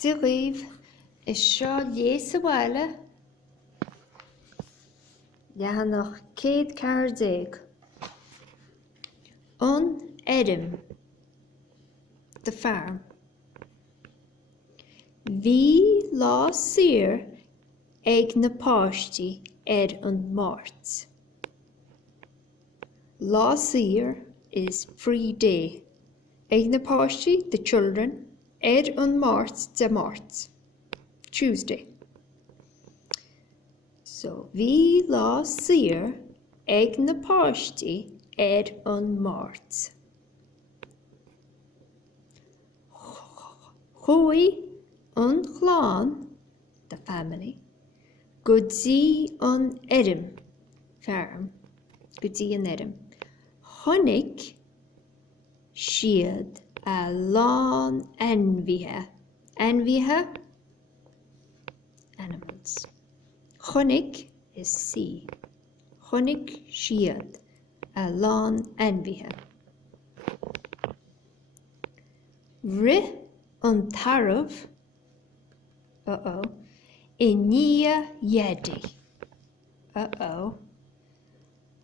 Dirif is seo Leigh sa Bhaile. Lehanach 140. On Fheirm, the Fheirm. Bhí lá saor ag na páistí an Mát. Lá saor is free day. Ag na páistí, the children, an Mát, the Mát, Tuesday. So, bhí lá saor ag na páistí an Mát. Chuaigh an chláán, the family, go dtí an Fheirm, Fheirm, go dtí an Fheirm. Chonaic siad a lán ainmhithe. Ainmhithe, animals. Chonaic is sea. Chonaic siad a lán ainmhithe. Rith an taramh, I nua dhéadaigh.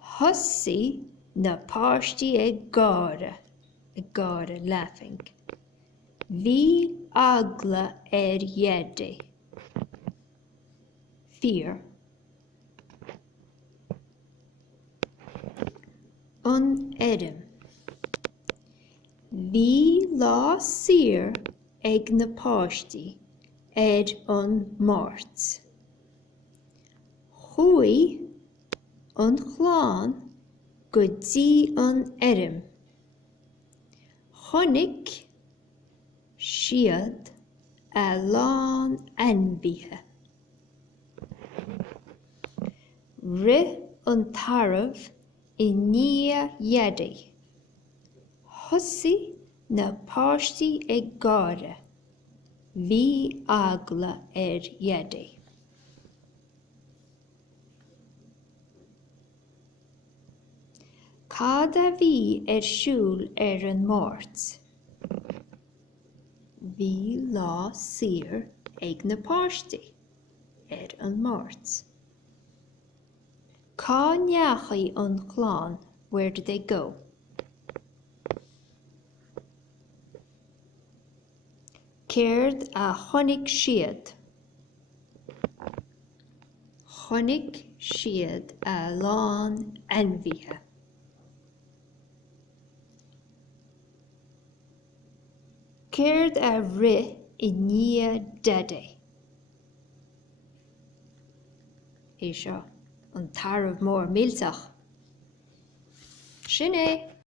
Thosaigh na páistí ag gáire, laughing. Bhí agla dhéadaigh. Fear. An Fheirm. Bhí lá saor ag na páistí an Mát. Chuaigh an chláán go dtí an Fheirm. Chonaic siad a lán ainmhithe. Rith an taramh I nua dhéadaigh. Thosaigh na páistí ag gáire. Bhí agla dhéadaigh. Cad a bhí siúl an Mát. Bhí lá saor ag na páistí an Mát. Cá neachaigh an chláán, where did they go? Céard a chonaigh siad. Chonaigh siad a lán ainmhithe. Céard a rith I nua dhéadaigh. É seo an taramh mór mílteach. Sin é.